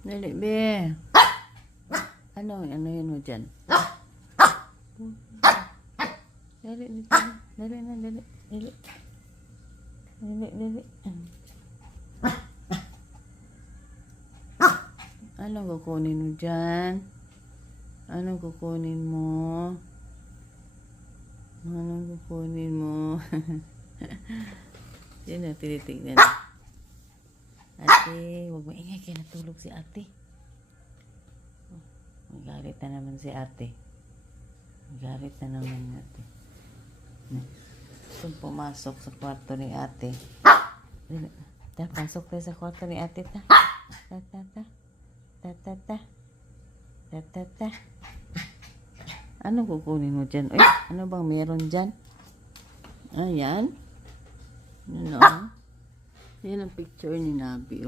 Dali, be. Ano yun mo dyan? Dali, dali. Dali na, dali. Dali. Dali, dali. Ano kukunin mo dyan? Ano kukunin mo? Ano kukunin mo? Yan na, tinitignan. Ate, huwag maingay, kaya natulog si ate. Magalit na naman si ate. Magalit na naman ate. Gusto pumasok sa kwarto ni ate. Ta, pasok tayo sa kwarto ni ate, ta. Ta, ta, ta. Ta, ta, ta. Ta, ta, ta. Ano kukunin mo dyan? Uy, ano bang meron dyan? Ayan. Ano? Yan ang picture ni Nabi.